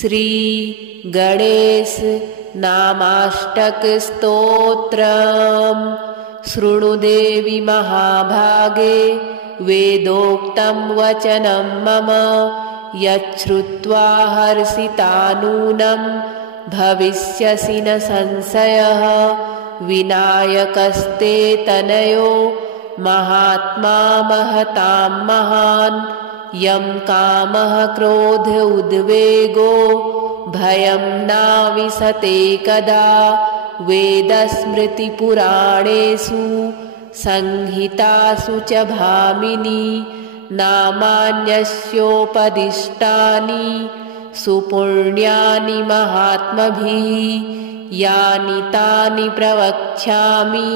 श्री गणेश नामाष्टक स्तोत्रम्। शृणुदेवि महाभागे वेदोक्तं वचनं मम, यच्छ्रुत्वा हर्षितानूनं भविष्यसि न संशयः। विनायकस्ते तनयो महात्मा महतां महान्, यं कामः क्रोध उद्वेगो भयं नाविशते कदा। वेदस्मृतिपुराणेषु संहितासु च भामिनी, नामान्यस्योपदिष्टानि सुपुण्यानि महात्मभिः। यानि तानि प्रवक्ष्यामि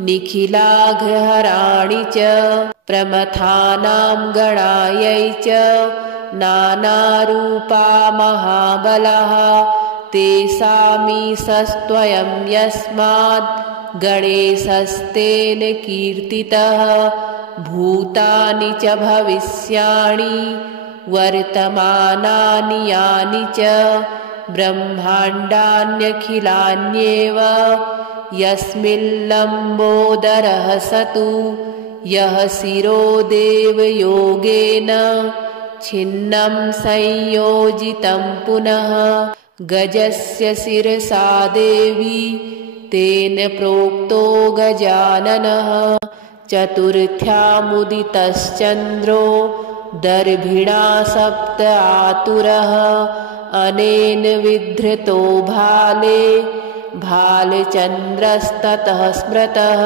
निखिलाघहराणि च, प्रमथानां गणायै च नानारूपा महाबलाः। तेषामीशस्त्वयं यस्मात् गणेशस्तेन कीर्तितः। भूतानि च भविष्याणि वर्तमानानि यानि च, ब्रह्माण्डान्यखिलान्येव यस्मिल्लम्बोदरः सतु। यः शिरो देवयोगेन छिन्नं संयोजितं पुनः, गजस्य शिरसा देवी तेन प्रोक्तो गजाननः। चतुर्थ्यामुदितश्चन्द्रो दर्भिणा सप्त आतुरः, अनेन विधृतो भाले भालचन्द्रस्ततः स्मृतः।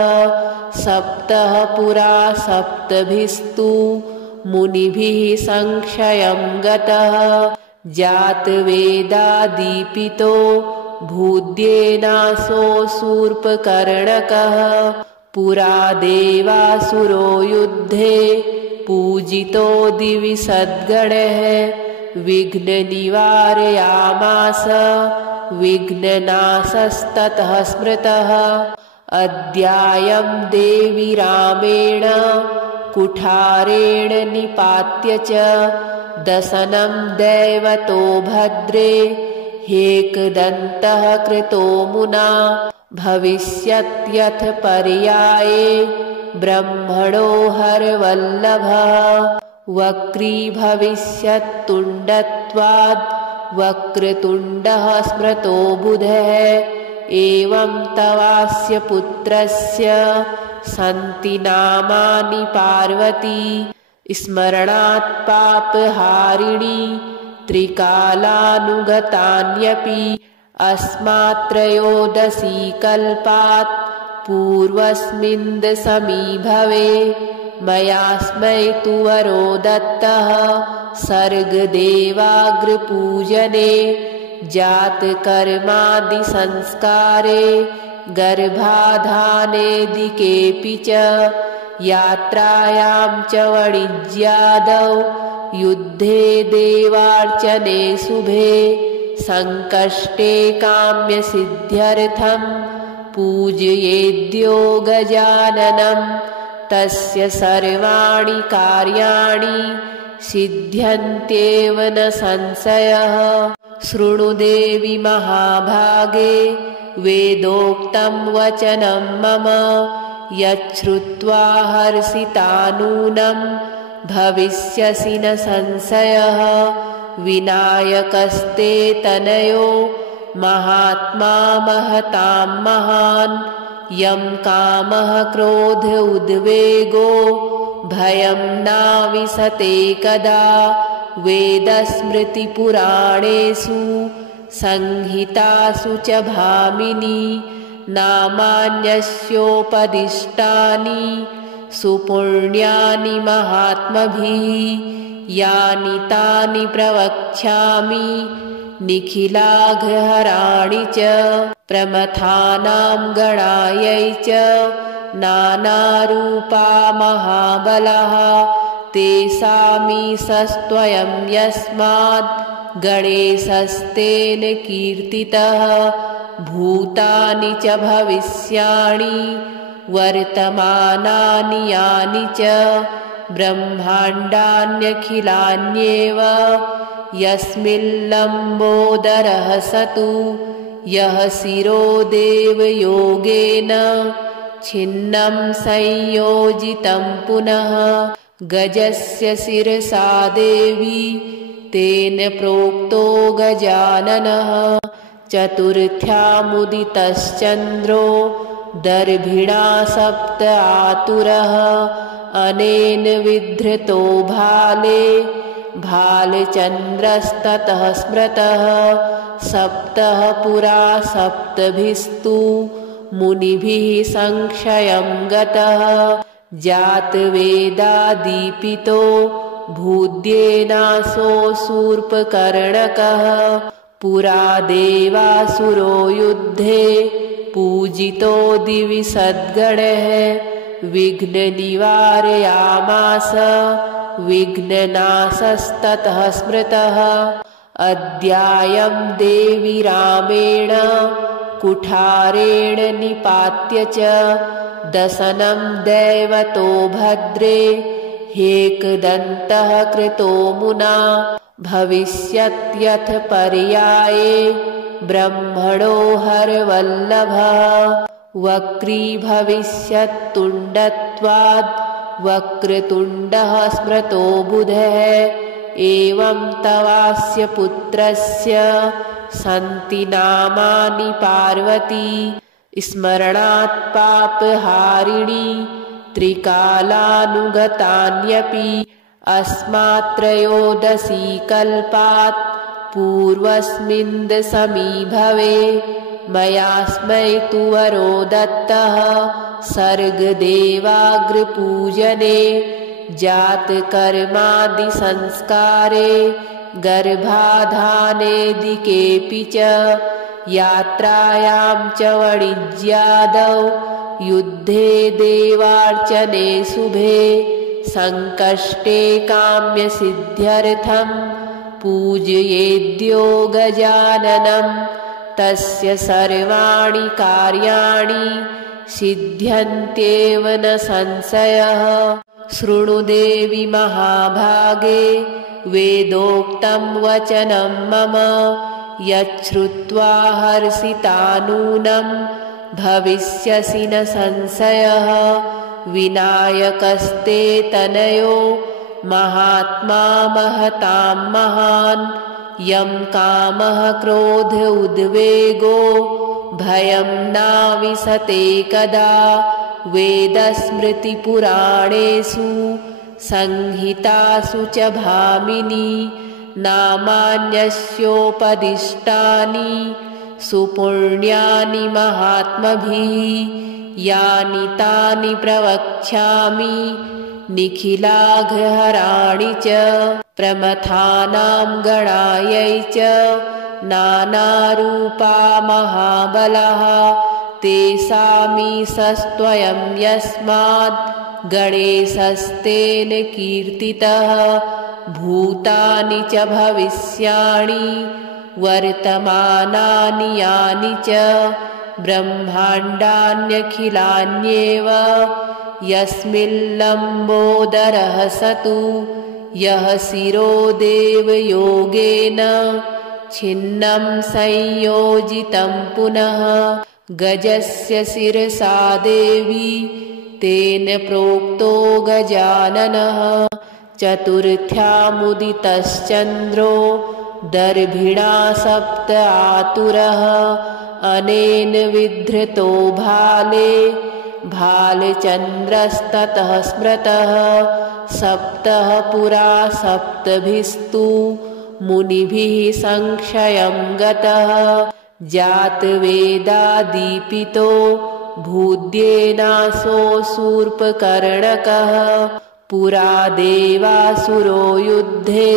सप्तः पुरा सप्तभिस्तु मुनिभिः संक्षयं गतः, जातवेदादीपितो भूद्येनासो शूर्पकर्णकः। पुरा देवासुरो युद्धे पूजितो दिवि सद्गणः, विघ्ननिवारयामास विघ्ननाशस्ततः स्मृतः। अद्यायं देवी रामेण कुठारेण निपात्य च, दशनं दैवतो भद्रे ह्येकदन्तः कृतो मुना। भविष्यत्यथ पर्याये ब्रह्मणो हरवल्लभः, वक्री भविष्यत्तुण्डत्वाद् वक्रतुण्डः स्मृतो बुधः। एवं तवास्य पुत्रस्य सन्ति नामानि पार्वती, स्मरणात् पापहारिणी त्रिकालानुगतान्यपि। अस्मात्त्रयोदशी कल्पात् पूर्वस्मिन् समीभवे, मयास्मै तु वरो दत्तः सर्गदेवाग्रपूजने। जातकर्मादिसंस्कारे गर्भाधानेऽधिकेऽपि च, यात्रायां च वणिज्यादौ युद्धे देवार्चने शुभे। संकष्टे काम्यसिद्ध्यर्थं पूजयेद्यो गजाननं, तस्य सर्वाणि कार्याणि सिद्ध्यन्त्येव न संशयः। शृणुदेवि महाभागे वेदोक्तं वचनं मम, यच्छ्रुत्वा हर्षितानूनं भविष्यसि न संशयः। विनायकस्ते तनयो महात्मा महतां महान्, यं कामः क्रोध उद्वेगो भयं नाविशते कदा। वेदस्मृतिपुराणेषु संहितासु च भामिनी, नामान्यस्योपदिष्टानि सुपुण्यानि महात्मभिः। यानि तानि प्रवक्ष्यामि निखिलाघहराणि च, प्रमथानां गणायै च नानारूपा महाबलाः। तेषामीशस्त्वयं यस्मात् गणेशस्तेन कीर्तितः। भूतानि च भविष्याणि वर्तमानानि यानि च, ब्रह्माण्डान्यखिलान्येव यस्मिल्लम्बोदरः सतु यः शिरो देवयोगेन छिन्नं संयोजितं पुनः गजस्य शिरसा देवी तेन प्रोक्तो गजाननः चतुर्थ्यामुदितश्चन्द्रो दर्भिणा सप्त आतुरः अनेन विधृतो भाले भालचन्द्रस्ततः स्मृतः सप्तः पुरा सप्तभिस्तु मुनिभिः संक्षयं गतः जातवेदादीपितो भूद्येनासो शूर्पकर्णकः पुरा देवासुरो युद्धे पूजितो दिवि सद्गणः विघ्ननिवारयामास विघ्ननाशस्ततः स्मृतः अद्यायं देवी रामेण कुठारेण निपात्य च दशनं दैवतो भद्रे ह्येकदन्तः कृतो मुना भविष्यत्यथ पर्याये ब्रह्मणो हरवल्लभः वक्री भविष्यत्तुण्डत्वाद् वक्रतुण्डः स्मृतो बुधः एवं तवास्य पुत्रस्य सन्ति नामानि पार्वती स्मरणात् पापहारिणी त्रिकालानुगतान्यपि अस्मात्त्रयोदशी कल्पात् पूर्वस्मिन्दसमीभवे मयास्मै तु वरो दत्तः सर्गदेवाग्रपूजने जातकर्मादिसंस्कारे गर्भाधानेदिकेऽपि च यात्रायां च वणिज्यादौ युद्धे देवार्चने शुभे संकष्टे काम्यसिद्ध्यर्थं पूजयेद्यो गजाननं तस्य सर्वाणि कार्याणि सिद्ध्यन्त्येव न संशयः शृणु देवि महाभागे वेदोक्तं वचनं मम यच्छ्रुत्वा हर्षिता नूनं भविष्यसि न संशयः विनायकस्ते तनयो महात्मा महतां महान् यं कामः क्रोध उद्वेगो भयं नाविशते कदा वेदस्मृतिपुराणेषु संहितासु च भामिनी नामान्यस्योपदिष्टानि सुपुण्यानि महात्मभिः यानि तानि प्रवक्ष्यामि निखिलाघ्रहराणि च प्रमथानां गणायै च नानारूपा महाबलाः तेषामीशस्त्वयं यस्माद् गणेशस्तेन कीर्तितः भूतानि च भविष्याणि वर्तमानानि यानि च ब्रह्माण्डान्यखिलान्येव यस्मिल्लम्बोदरः सतु यः शिरो देवयोगेन छिन्नं संयोजितं पुनः गजस्य शिरसा देवी तेन प्रोक्तो गजाननः चतुर्थ्यामुदितश्चन्द्रो दर्भिणा सप्त आतुरः अनेन विधृतो भाले भालचन्द्रस्ततः स्मृतः सप्तः पुरा सप्तभिस्तु मुनिभिः संक्षयं गतः जातवेदादीपितो भूद्येनासो शूर्पकर्णकः पुरा देवासुरो युद्धे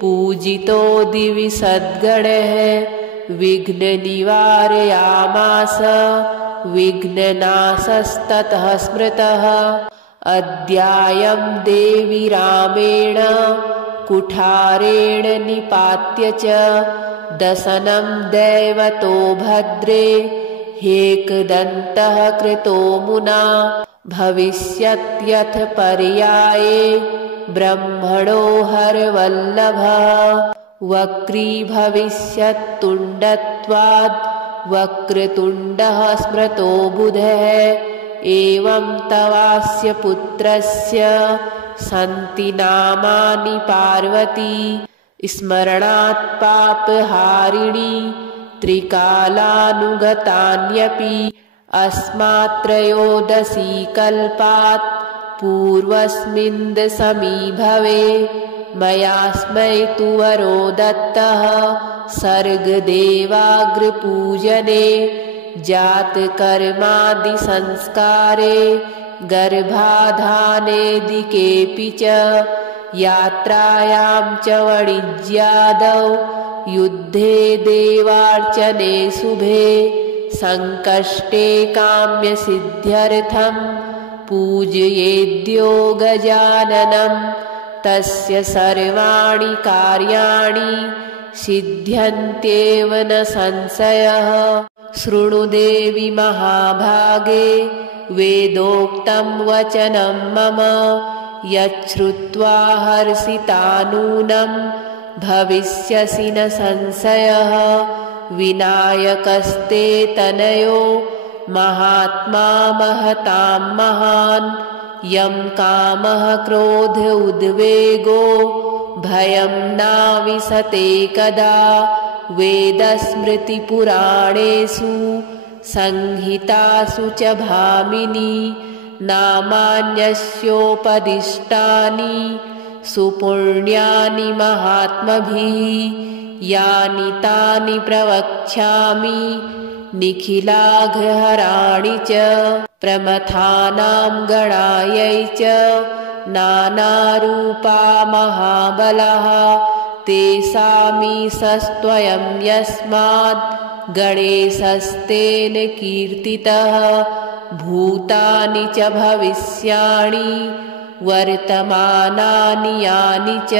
पूजितो दिवि सद्गणः विघ्ननिवारयामास विघ्ननाशस्ततः स्मृतः अद्यायं देवी रामेण कुठारेण निपात्य च दशनं दैवतो भद्रे ह्येकदन्तः कृतो मुना भविष्यत्यथ पर्याये ब्रह्मणो हरवल्लभः वक्रीभविष्यत्तुण्डत्वाद् वक्रतुण्डः स्मृतो बुधः। एवं तवास्य पुत्रस्य सन्ति नामानि पार्वती। स्मरणात् पापहारिणी त्रिकालानुगतान्यपि अस्मात् त्रयोदशी कल्पात् पूर्वस्मिन् समीभवे। मयास्मै तु वरो दत्तः सर्गदेवाग्रपूजने जातकर्मादिसंस्कारे गर्भाधानेदिकेऽपि च यात्रायां च वणिज्यादौ युद्धे देवार्चने शुभे संकष्टे काम्यसिद्ध्यर्थं पूजयेद्यो गजाननं तस्य सर्वाणि कार्याणि सिद्ध्यन्त्येव न संशयः। शृणु देवि महाभागे वेदोक्तं वचनं मम यच्छ्रुत्वा हर्षिता नूनं भविष्यसि न संशयः। विनायकस्ते तनयो महात्मा महतां महान् यं कामः क्रोध उद्वेगो भयं नाविशते कदा। वेदस्मृतिपुराणेषु संहितासु च भामिनी नामान्यस्योपदिष्टानि सुपुण्यानि महात्मभिः। यानि तानि प्रवक्ष्यामि निखिलाघहराणि च प्रमथानां गणायै च नानारूपा महाबलाः। तेषामीशस्त्वयं यस्माद् गणेशस्तेन कीर्तितः। भूतानि च भविष्याणि वर्तमानानि यानि च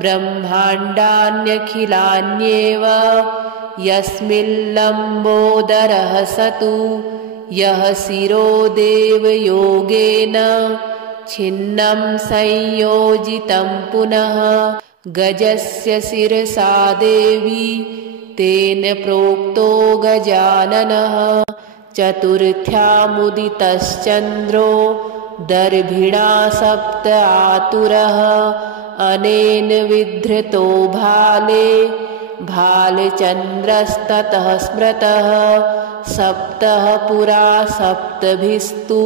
ब्रह्माण्डान्यखिलान्येव यस्मिल्लम्बोदरः स तु यः शिरो देवयोगेन छिन्नं संयोजितं पुनः। गजस्य शिरसा देवी तेन प्रोक्तो गजाननः। चतुर्थ्यामुदितश्चन्द्रो दर्भिणा सप्त आतुरः। अनेन विधृतो भाले भालचन्द्रस्ततः स्मृतः। सप्तः पुरा सप्तभिस्तु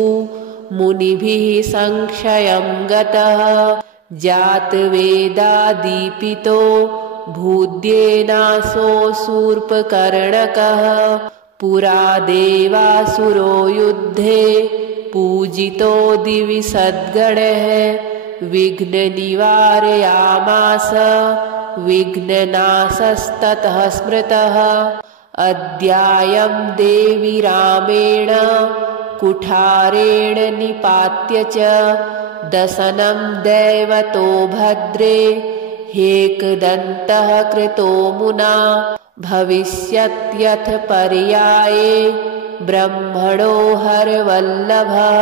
मुनिभिः संक्षयं गतः। जातवेदादीपितो भूद्येनासो शूर्पकर्णकः। पुरा देवासुरो युद्धे पूजितो दिवि सद्गणः। विघ्ननिवारयामास विघ्ननाशस्ततः स्मृतः। अद्यायं देवी रामेण कुठारेण निपात्य च दशनं दैवतो भद्रे ह्येकदन्तः कृतो मुना। भविष्यत्यथ पर्याये ब्रह्मणो हरवल्लभः।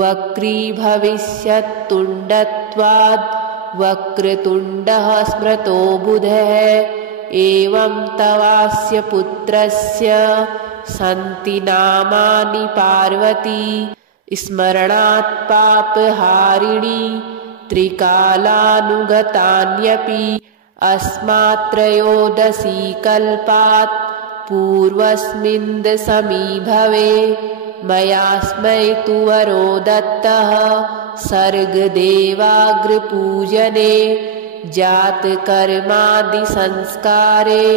वक्रीभविष्यत्तुण्डत्वाद् वक्रतुण्डः स्मृतो बुधः। एवं तवास्य पुत्रस्य सन्ति नामानि पार्वती। स्मरणात् पापहारिणी त्रिकालानुगतान्यपि अस्मात् त्रयोदशी कल्पात् पूर्वस्मिन् समीभवे। मयास्मै तु वरो दत्तः सर्गदेवाग्रपूजने जातकर्मादिसंस्कारे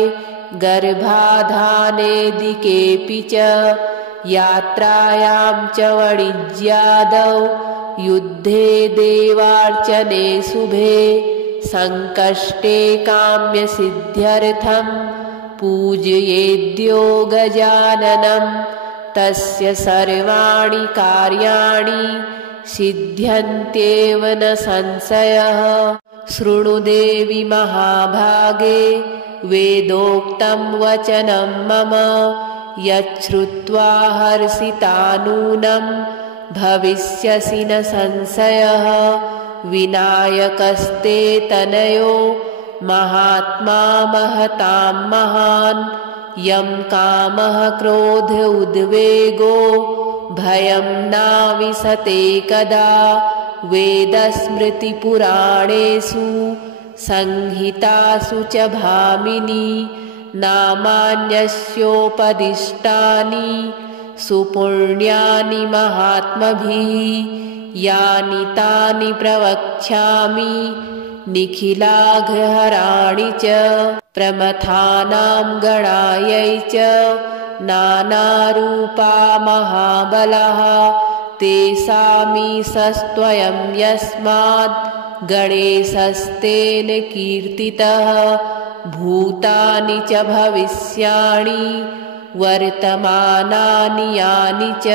गर्भाधानेदिकेऽपि च यात्रायां च वणिज्यादौ युद्धे देवार्चने शुभे संकष्टे काम्यसिद्ध्यर्थं पूजयेद्यो गजाननं तस्य सर्वाणि कार्याणि सिद्ध्यन्त्येव न संशयः। शृणु देवि महाभागे वेदोक्तं वचनं मम यच्छ्रुत्वा हर्षिता नूनं भविष्यसि न संशयः। विनायकस्ते तनयो महात्मा महतां महान् यं कामः क्रोध उद्वेगो भयं नाविशते कदा वेदस्मृतिपुराणेषु संहितासु च भामिनी नामान्यस्योपदिष्टानि सुपुण्यानि महात्मभिः यानि तानि प्रवक्ष्यामि निखिलाघहराणि च प्रमथानां गणायै च नानारूपा महाबलाः तेषामीशस्त्वयं यस्माद् गणेशस्तेन कीर्तितः भूतानि च भविष्याणि वर्तमानानि यानि च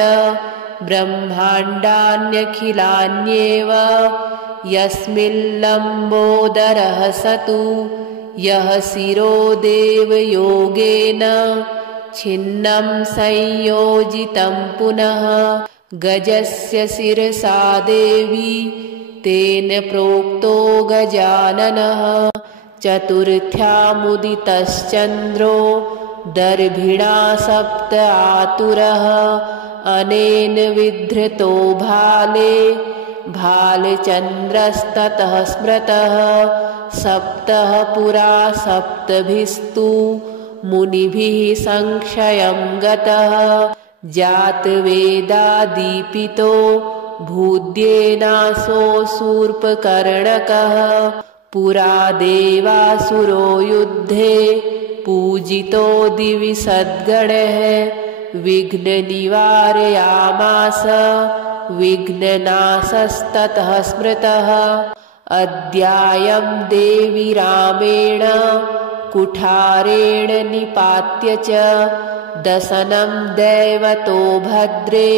ब्रह्माण्डान्यखिलान्येव यस्मिल्लम्बोदरः सतु यः शिरो देवयोगेन छिन्नं संयोजितं पुनः गजस्य शिरसा देवी तेन प्रोक्तो गजाननः चतुर्थ्यामुदितश्चन्द्रो दर्भिणा सप्त आतुरः अनेन विधृतो भाले भालचन्द्रस्ततः स्मृतः सप्तः पुरा सप्तभिस्तु मुनिभिः संक्षयं गतः जातवेदादीपितो भूद्येनासो शूर्पकर्णकः पुरा देवासुरो युद्धे पूजितो दिवि सद्गणः विघ्ननिवारयामास विघ्ननाशस्ततः स्मृतः अद्यायं देवी रामेण कुठारेण निपात्य च दशनं दैवतो भद्रे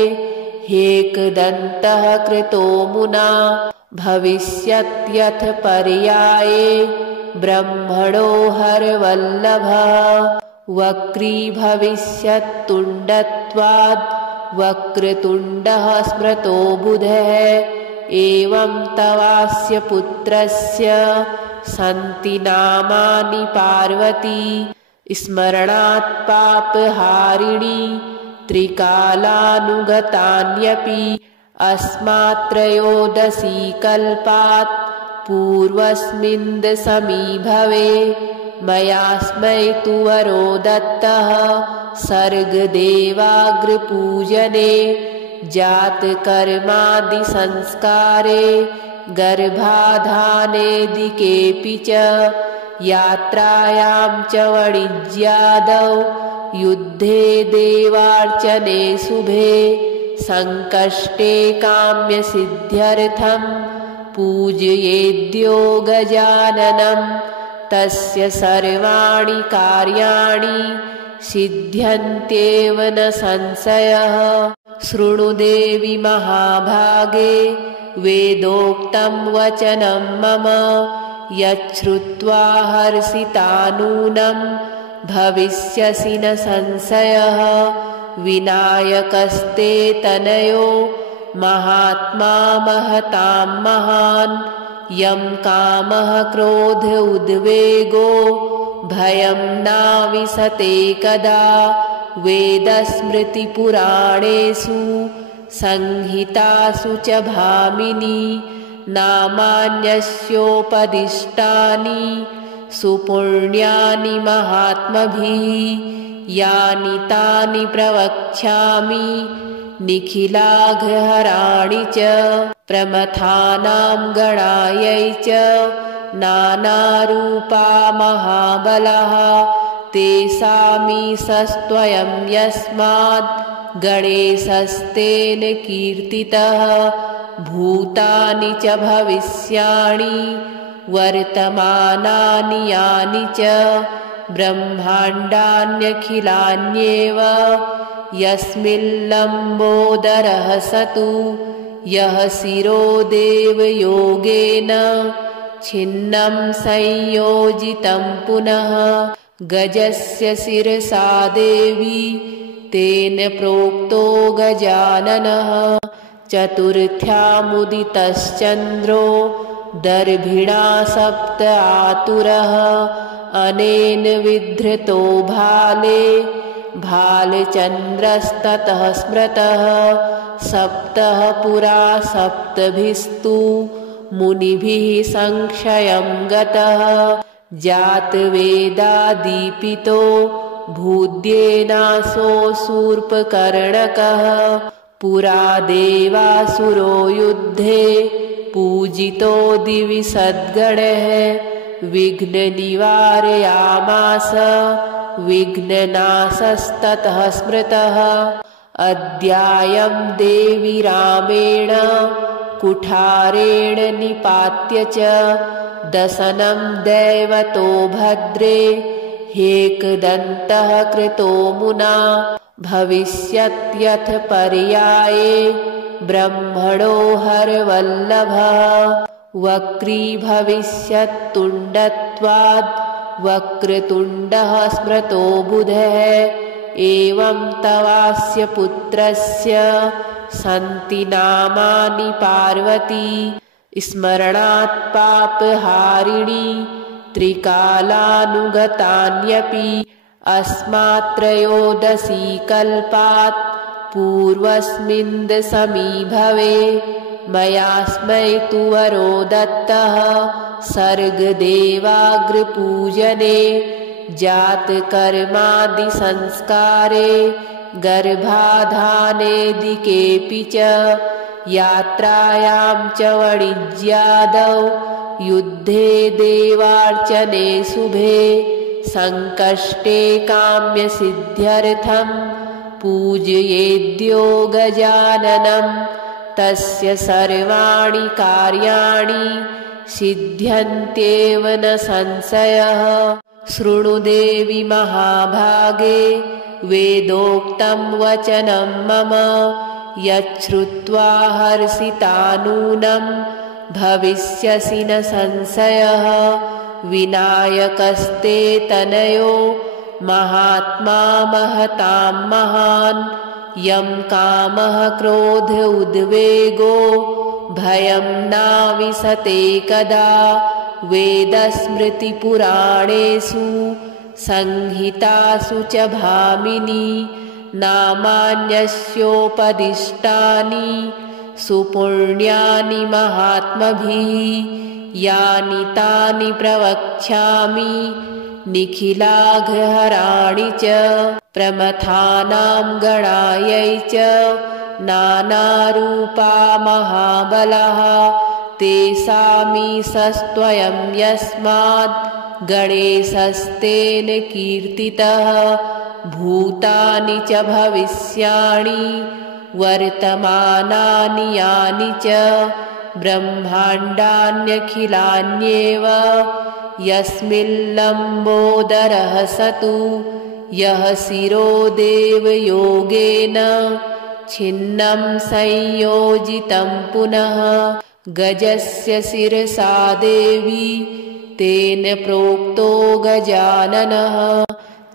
ह्येकदन्तः कृतो मुना भविष्यत्यथ पर्याये ब्रह्मणो हरवल्लभः वक्री भविष्यत्तुण्डत्वाद् वक्रतुण्डः स्मृतो बुधः एवं तवास्य पुत्रस्य सन्ति नामानि पार्वती स्मरणात् पापहारिणी त्रिकालानुगतान्यपि अस्मात्रयोदशी कल्पात् पूर्वस्मिन् समीभवे मयास्मै तु वरो दत्तः सर्गदेवाग्रपूजने जातकर्मादिसंस्कारे गर्भाधानेदिकेऽपि च यात्रायां च वणिज्यादौ युद्धे देवार्चने शुभे संकष्टे काम्यसिद्ध्यर्थं पूजयेद्यो गजाननं तस्य सर्वाणि कार्याणि सिद्ध्यन्त्येव न संशयः। शृणु देवि महाभागे वेदोक्तं वचनं मम यच्छ्रुत्वा हर्षिता नूनं भविष्यसि न संशयः। विनायकस्ते तनयो महात्मा महतां महान् यं कामः क्रोध उद्वेगो भयं नाविशते कदा वेदस्मृतिपुराणेषु संहितासु च भामिनी नामान्यस्योपदिष्टानि सुपुण्यानि महात्मभिः यानि तानि प्रवक्ष्यामि निखिलाघहराणि च प्रमथानां गणायै च नानारूपा महाबलाः तेषामीशस्त्वयं यस्माद् गणेशस्तेन कीर्तितः भूतानि च भविष्याणि वर्तमानानि यानि च ब्रह्माण्डान्यखिलान्येव यस्मिल्लम्बोदरः सतु यः शिरो देवयोगेन छिन्नं संयोजितं पुनः गजस्य शिरसा देवी तेन प्रोक्तो गजाननः चतुर्थ्यामुदितश्चन्द्रो दर्भिणा सप्त आतुरः अनेन विधृतो भाले भालचन्द्रस्ततः स्मृतः सप्तः पुरा सप्तभिस्तु मुनिभिः संक्षयं गतः जातवेदादीपितो भूद्येनासो शूर्पकर्णकः पुरा देवासुरो युद्धे पूजितो दिवि सद्गणः विघ्ननिवारयामास विघ्ननाशस्ततः स्मृतः अद्यायं देवी रामेण कुठारेण निपात्य च दशनं दैवतो भद्रे हेकदन्तः कृतो मुना भविष्यत्यथ पर्याये ब्रह्मणो हरवल्लभः वक्री भविष्यत्तुण्डत्वाद् वक्रतुण्डः स्मृतो बुधः एवं तवास्य पुत्रस्य सन्ति नामानि पार्वती स्मरणात् पापहारिणी त्रिकालानुगतान्यपि अस्मात्रयोदशी कल्पात् पूर्वस्मिन् समीभवे मयास्मै तु वरो दत्तः सर्गदेवाग्रपूजने जातकर्मादिसंस्कारे गर्भाधानेदिकेऽपि च यात्रायां च वाणिज्यादौ युद्धे देवार्चने शुभे संकष्टे काम्यसिद्ध्यर्थं पूजयेद्यो गजाननं तस्य सर्वाणि कार्याणि सिद्ध्यन्त्येव न संशयः शृणु देवि महाभागे वेदोक्तं वचनं मम यच्छ्रुत्वा हर्षिता नूनं भविष्यसि न संशयः विनायकस्ते तनयो महात्मा महतां महान् यं कामः क्रोध उद्वेगो भयं नाविशते कदा वेदस्मृतिपुराणेषु संहितासु च भामिनी नामान्यस्योपदिष्टानि सुपुण्यानि महात्मभिः यानि तानि प्रवक्ष्यामि निखिलाघहराणि च प्रमथानां गणायै च नानारूपा महाबलाः तेषामीशस्त्वयं यस्माद् गणेशस्तेन कीर्तितः भूतानि च भविष्याणि वर्तमानानि यानि च ब्रह्माण्डान्यखिलान्येव यस्मिल्लम्बोदरः सतु यः शिरो देवयोगेन छिन्नं संयोजितं पुनः गजस्य शिरसा देवी तेन प्रोक्तो गजाननः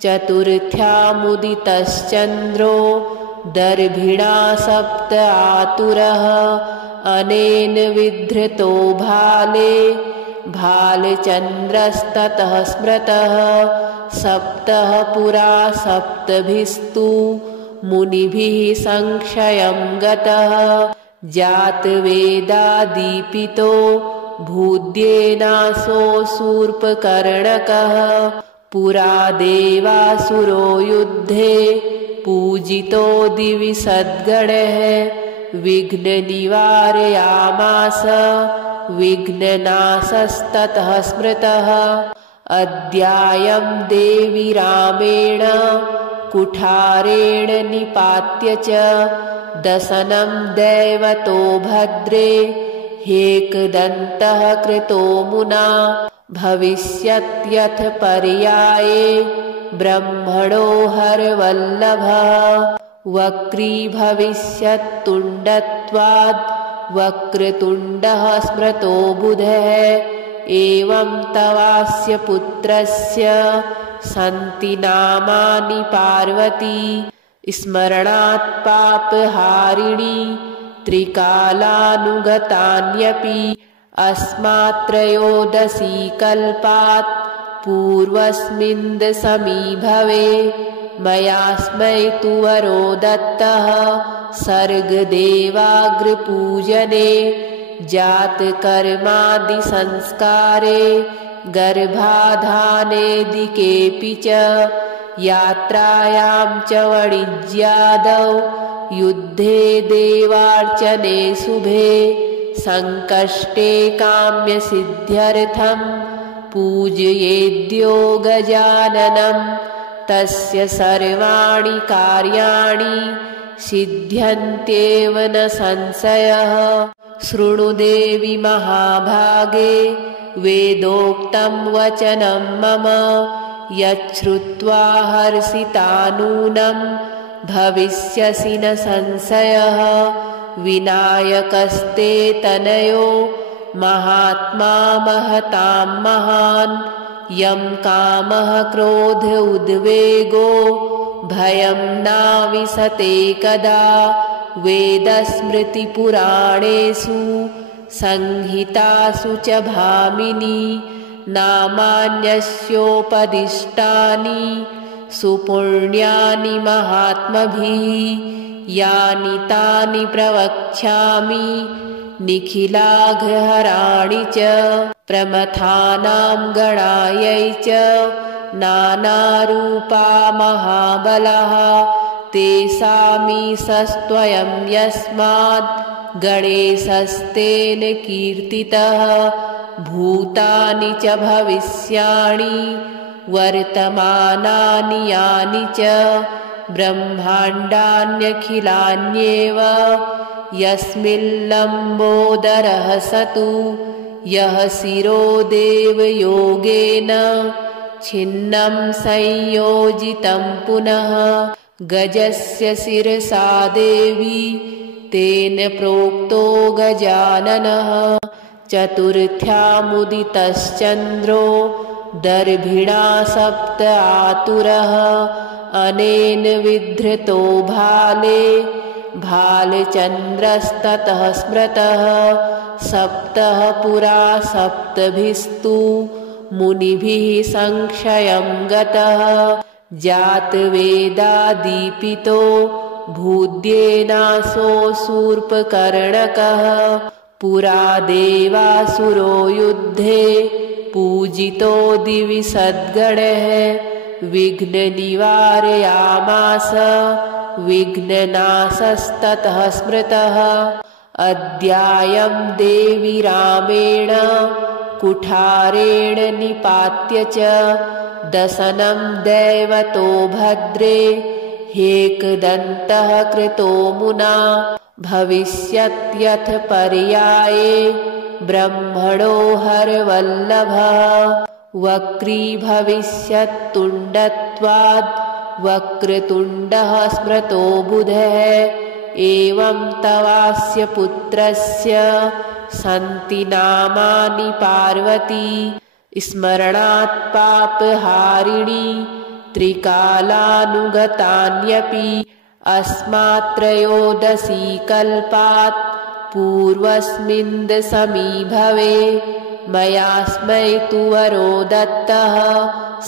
चतुर्थ्यामुदितश्चन्द्रो दर्भिणा सप्त आतुरः अनेन विधृतो भाले भालचन्द्रस्ततः स्मृतः सप्तः पुरा सप्तभिस्तु मुनिभिः संक्षयं गतः जातवेदादीपितो भूद्येनासो शूर्पकर्णकः पुरा देवासुरो युद्धे पूजितो दिवि सद्गणः विघ्ननिवारयामास विघ्ननाशस्ततः स्मृतः अद्यायं देवी रामेण कुठारेण निपात्य च दशनं दैवतो भद्रे हेकदन्तः कृतो मुना भविष्यत्यथ पर्याये ब्रह्मणो हरवल्लभः वक्री भविष्यत्तुण्डत्वाद् वक्रतुण्डः स्मृतो बुधः एवं तवास्य पुत्रस्य सन्ति नामानि पार्वती स्मरणात् पापहारिणी त्रिकालानुगतान्यपि अस्मात्रयोदशी कल्पात् पूर्वस्मिन् समीभवे मयास्मै तु वरो दत्तः सर्गदेवाग्रपूजने जातकर्मादिसंस्कारे गर्भाधानेऽधिकेऽपि च यात्रायां च वणिज्यादौ युद्धे देवार्चने शुभे संकष्टे काम्यसिद्ध्यर्थं पूजयेद्यो गजाननं तस्य सर्वाणि कार्याणि सिद्ध्यन्त्येव न संशयः। शृणु देवि महाभागे वेदोक्तं वचनं मम यच्छ्रुत्वा हर्षिता नूनं भविष्यसि न संशयः। विनायकस्ते तनयो महात्मा महतां महान् यं कामः क्रोध उद्वेगो भयं नाविशते कदा। वेदस्मृतिपुराणेषु संहितासु च भामिनी नामान्यस्योपदिष्टानि सुपुण्यानि महात्मभिः यानि तानि प्रवक्ष्यामि निखिलाघहराणि च प्रमथानां गणायै च नानारूपा महाबलाः तेषामीशस्त्वयं यस्माद् गणेशस्तेन कीर्तितः। भूतानि च भविष्याणि वर्तमानानि यानि च ब्रह्माण्डान्यखिलान्येव यस्मिल्लम्बोदरः सतु यः शिरो देवयोगेन छिन्नं संयोजितं पुनः। गजस्य शिरसा देवी तेन प्रोक्तो गजाननः चतुर्थ्यामुदितश्चन्द्रो दर्भिणा सप्त आतुरः अनेन विधृतो भाले भालचन्द्रस्ततः स्मृतः। सप्तः पुरा सप्तभिस्तु मुनिभिः संक्षयं गतः जातवेदादीपितो भूद्येनासो शूर्पकर्णकः। पुरा देवासुरो युद्धे पूजितो दिवि सद्गणः विघ्ननिवारयामास विघ्ननाशस्ततः स्मृतः। अद्यायं देवी रामेण कुठारेण निपात्य च दशनं दैवतो भद्रे ह्येकदन्तः कृतो मुना भविष्यत्यथ पर्याये ब्रह्मणो हरवल्लभः। वक्री भविष्यत्तुण्डत्वाद् वक्रतुण्डः स्मृतो बुधः एवं तवास्य पुत्रस्य सन्ति नामानि पार्वती स्मरणात् पापहारिणी त्रिकालानुगतान्यपि अस्मात्रयोदशी कल्पात् पूर्वस्मिन् समीभवे मयास्मै तु वरो दत्तः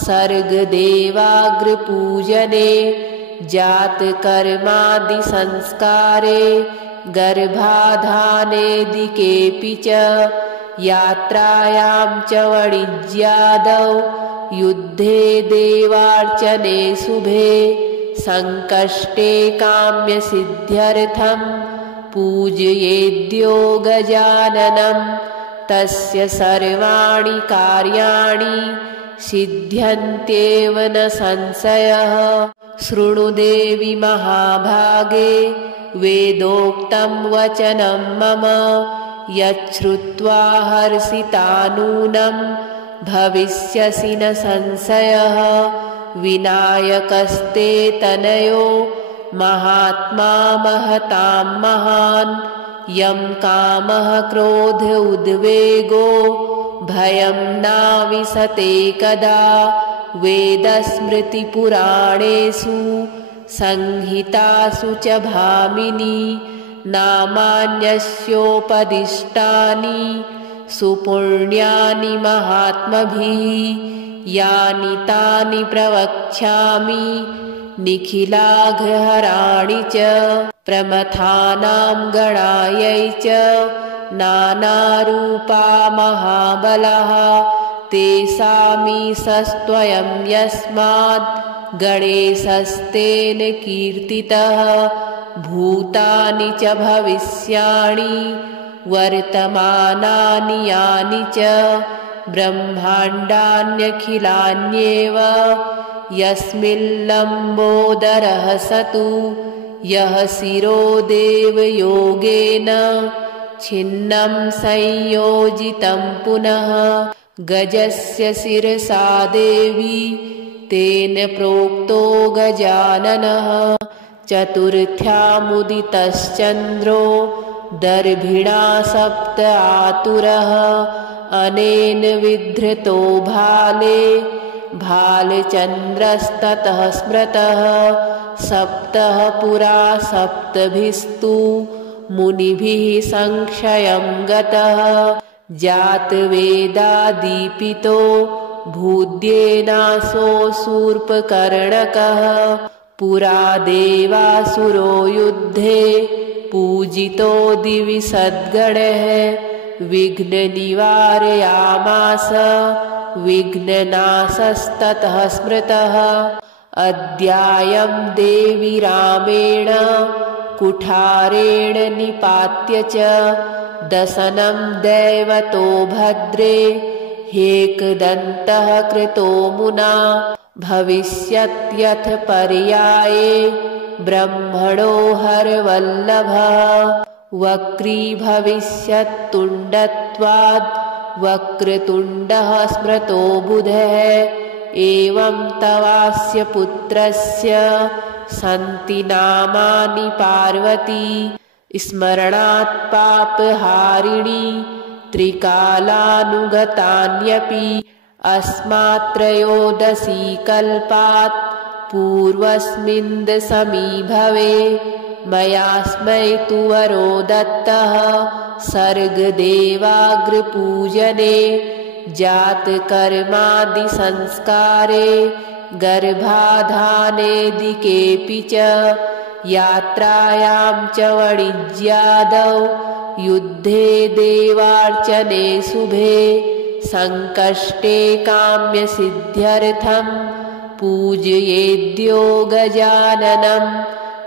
सर्गदेवाग्रपूजने जातकर्मादिसंस्कारे गर्भाधानेऽधिकेऽपि च यात्रायां च वणिज्यादौ युद्धे देवार्चने शुभे संकष्टे काम्यसिद्ध्यर्थं पूजयेद्यो गजाननं तस्य सर्वाणि कार्याणि सिद्ध्यन्त्येव न संशयः। शृणु देवि महाभागे वेदोक्तं वचनं मम यच्छ्रुत्वा हर्षिता नूनं भविष्यसि न संशयः। विनायकस्ते तनयो महात्मा महतां महान् यं कामः क्रोध उद्वेगो भयं नाविशते कदा। वेदस्मृतिपुराणेषु संहितासु च भामिनी नामान्यस्योपदिष्टानि सुपुण्यानि महात्मभिः यानि तानि प्रवक्ष्यामि निखिलाघहराणि च प्रमथानां गणायै च नानारूपा महाबलाः तेषामीशस्त्वयं यस्मात् गणेशस्तेन कीर्तितः भूतानि च भविष्याणि वर्तमानानि यानि च ब्रह्माण्डान्यखिलान्येव यस्मिल्लम्बोदरः सतु यः शिरो देवयोगेन छिन्नं संयोजितं पुनः गजस्य शिरसा देवी तेन प्रोक्तो गजाननः चतुर्थ्यामुदितश्चन्द्रो दर्भिणा सप्त आतुरः अनेन विधृतो भाले भालचन्द्रस्ततः स्मृतः सप्तः पुरा सप्तभिस्तु मुनिभिः संक्षयं गतः जातवेदादीपितो भूद्येनासो शूर्पकर्णकः पुरा देवासुरो युद्धे पूजितो दिवि सद्गणः विघ्ननिवारयामास विघ्ननाशस्ततः स्मृतः अद्यायं देवी रामेण कुठारेण निपात्य च दशनं दैवतो भद्रे हेकदन्तः कृतो मुना भविष्यत्यथ पर्याये ब्रह्मणो हरवल्लभः वक्री भविष्यत्तुण्डत्वाद् वक्रतुण्डः स्मृतो बुधः एवं तवास्य पुत्रस्य सन्ति नामानि पार्वती स्मरणात् पापहारिणी त्रिकालानुगतान्यपि अस्मात्रयोदशी कल्पात् पूर्वस्मिन् समीभवे मयास्मै तु वरो दत्तः सर्गदेवाग्रपूजने जातकर्मादिसंस्कारे गर्भाधानेदिकेऽपि च यात्रायां च वाणिज्यादौ युद्धे देवार्चने शुभे संकष्टे काम्यसिद्ध्यर्थं पूजयेद्यो गजाननं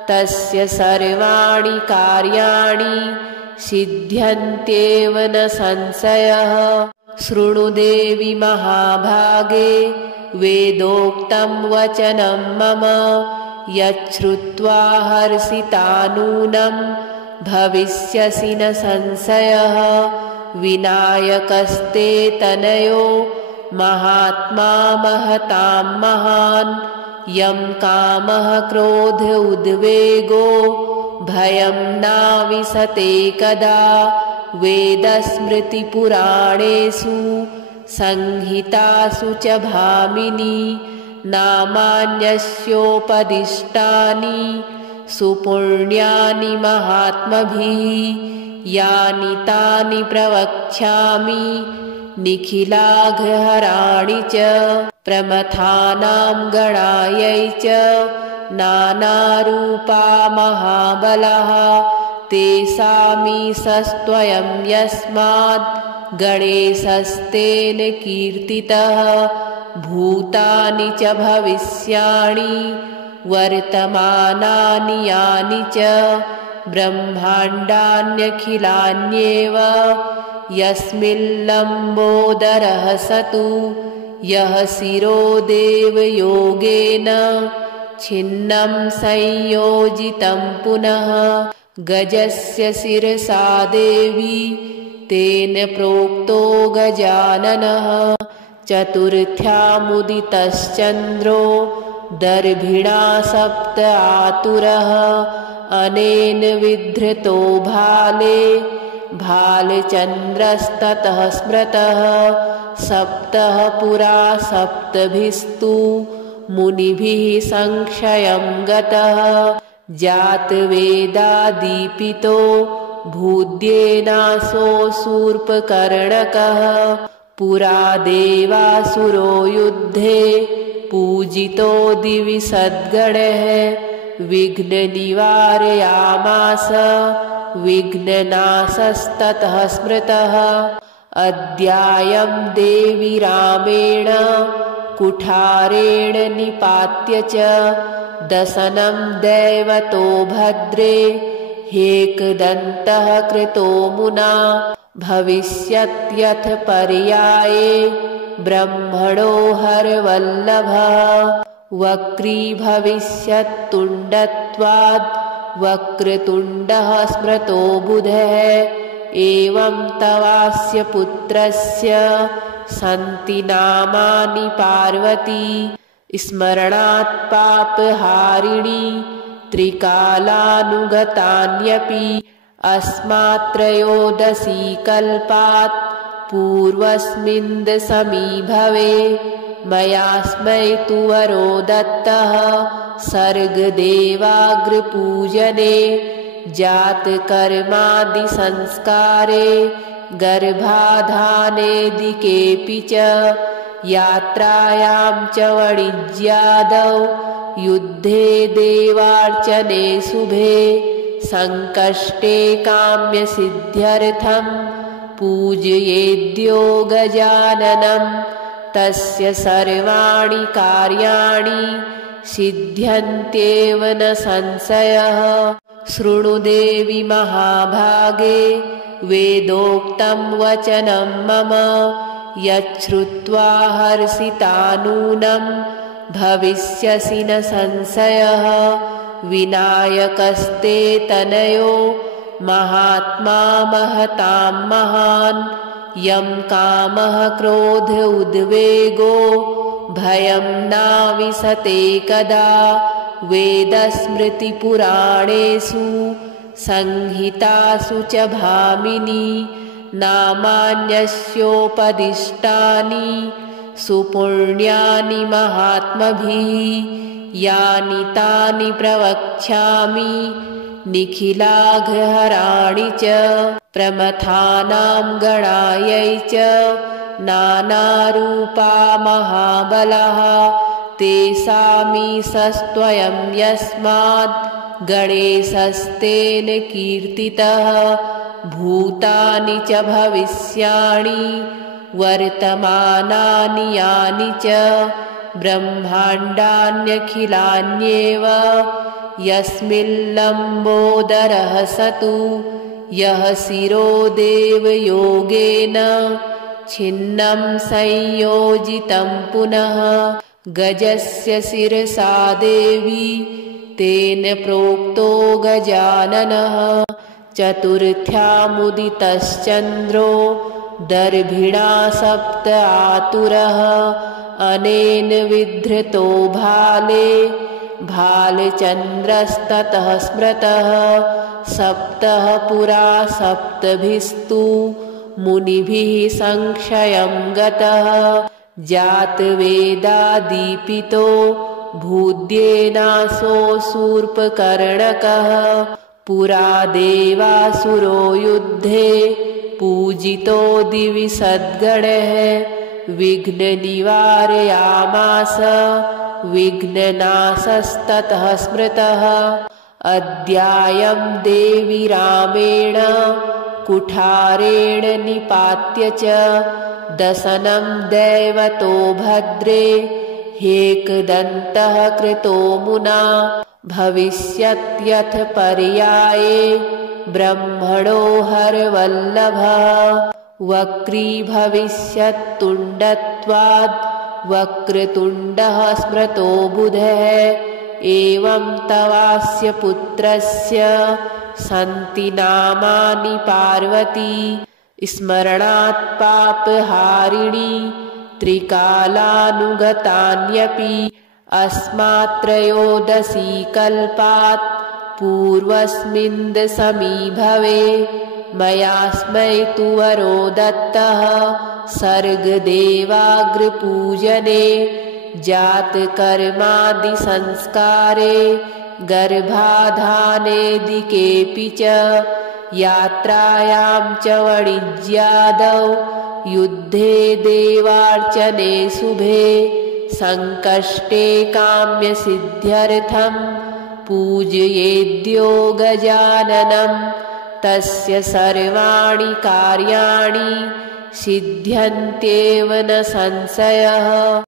तस्य सर्वाणि कार्याणि सिद्ध्यन्त्येव न संशयः। शृणु देवि महाभागे वेदोक्तं वचनं मम यच्छ्रुत्वा हर्षिता नूनं भविष्यसि न संशयः। विनायकस्ते तनयो महात्मा महतां महान् यं कामः क्रोध उद्वेगो भयं नाविशते कदा वेदस्मृतिपुराणेषु संहितासु च भामिनी नामान्यस्योपदिष्टानि सुपुण्यानि महात्मभिः यानि तानि प्रवक्ष्यामि निखिलाघहराणि च प्रमथानां गणायै च नानारूपा महाबलाः तेषामीशस्त्वयं यस्मात् गणेशस्तेन कीर्तितः भूतानि च भविष्याणि वर्तमानानि यानि च ब्रह्माण्डान्यखिलान्येव यस्मिल्लम्बोदरः सतु यः शिरो देवयोगेन छिन्नं संयोजितं पुनः गजस्य शिरसा देवी तेन प्रोक्तो गजाननः चतुर्थ्यामुदितश्चन्द्रो दर्भिणा सप्त आतुरः अनेन विधृतो भाले भालचन्द्रस्ततः स्मृतः सप्तः पुरा सप्तभिस्तु मुनिभिः संक्षयं गतः जातवेदादीपितो भूद्येनासो शूर्पकर्णकः पुरा देवासुरो युद्धे पूजितो दिवि सद्गणः विघ्ननिवारयामास विघ्ननाशस्ततः स्मृतः अद्यायं देवी रामेण कुठारेण निपात्य च दशनं दैवतो भद्रे ह्येकदन्तः कृतो मुना भविष्यत्यथ पर्याये ब्रह्मणो हरवल्लभः वक्रीभविष्यत्तुण्डत्वाद् वक्रतुण्डः स्मृतो बुधः एवं तवास्य पुत्रस्य सन्ति नामानि पार्वती स्मरणात् पापहारिणी त्रिकालानुगतान्यपि अस्मात्रयोदशी कल्पात् पूर्वस्मिन् समीभवे मयास्मै तु वरो दत्तः सर्गदेवाग्रपूजने जातकर्मादिसंस्कारे गर्भाधानेदिकेऽपि च यात्रायां च वाणिज्यादौ युद्धे देवार्चने शुभे संकष्टे काम्यसिद्ध्यर्थं पूजयेद्यो गजाननं तस्य सर्वाणि कार्याणि सिद्ध्यन्त्येव न संशयः शृणु देवि महाभागे वेदोक्तं वचनं मम यच्छ्रुत्वा हर्षिता नूनं भविष्यसि न संशयः विनायकस्ते तनयो महात्मा महतां महान् यं कामः क्रोध उद्वेगो भयं नाविशते कदा वेदस्मृतिपुराणेषु संहितासु च भामिनी नामान्यस्योपदिष्टानि सुपुण्यानि महात्मभिः यानि तानि प्रवक्ष्यामि निखिलाघहराणि च प्रमथानां गणायै च नानारूपा महाबलाः तेषामीशस्त्वयं यस्माद् गणेशस्तेन कीर्तितः भूतानि च भविष्याणि वर्तमानानि यानि च ब्रह्माण्डान्यखिलान्येव यस्मिल्लम्बोदरः सतु यः शिरो देवयोगेन छिन्नं संयोजितं पुनः गजस्य शिरसा देवी तेन प्रोक्तो गजाननः चतुर्थ्यामुदितश्चन्द्रो दर्भिणा सप्त आतुरः अनेन विधृतो भाले भालचन्द्रस्ततः स्मृतः सप्तः पुरा सप्तभिस्तु मुनिभिः संक्षयं गतः जातवेदादीपितो भूद्येनासो शूर्पकर्णकः पुरा देवासुरो युद्धे पूजितो दिवि सद्गणः विघ्ननिवारयामास विघ्ननाशस्ततः स्मृतः अद्यायं देवी रामेण कुठारेण निपात्य च दशनं दैवतो भद्रे ह्येकदन्तः कृतो मुना भविष्यत्यथ पर्याये ब्रह्मणो हरवल्लभः वक्रीभविष्यत्तुण्डत्वाद् वक्रतुण्डः स्मृतो बुधः एवं तवास्य पुत्रस्य सन्ति नामानि पार्वती स्मरणात् पापहारिणी त्रिकालानुगतान्यपि अस्मात्रयोदशी कल्पात् पूर्वस्मिन् समीभवे मयास्मै तु वरो दत्तः सर्गदेवाग्रपूजने जातकर्मादिसंस्कारे गर्भाधानेदिकेऽपि च यात्रायां च वणिज्यादौ युद्धे देवार्चने शुभे संकष्टे काम्यसिद्ध्यर्थं पूजयेद्यो गजाननं तस्य सर्वाणि कार्याणि सिद्ध्यन्त्येव न संशयः।